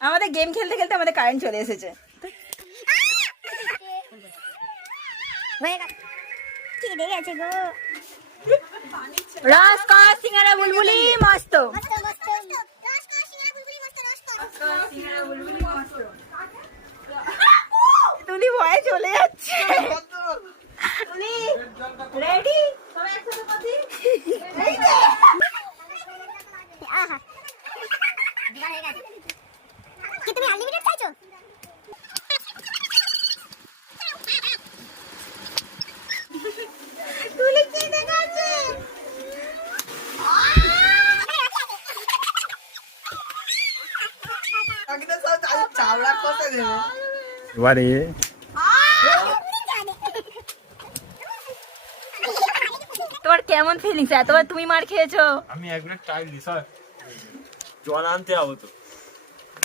আমাদের গেম খেলতে খেলতে আমাদের কারেন্ট চলে এসেছে। রসকস সিঙ্গারা বুলবুলি মস্ত। তুলি ভয়ে চলে যাচ্ছে। তুলি রেডি? সবাই একসাথে পাতি। আহা বিড়া হয়ে গেছে কি? তুমি আনলিমিটেড চাইছো? তুলি কি দেখাচ্ছে? আগে তো চাওড়া কোথায় দেবে এবারে তোমার কেমন ফিলিংস? এতবার তুমি মার খেয়েছো। আমি একবার ট্রাই দিই স্যার, জল আনতে যাবো তো।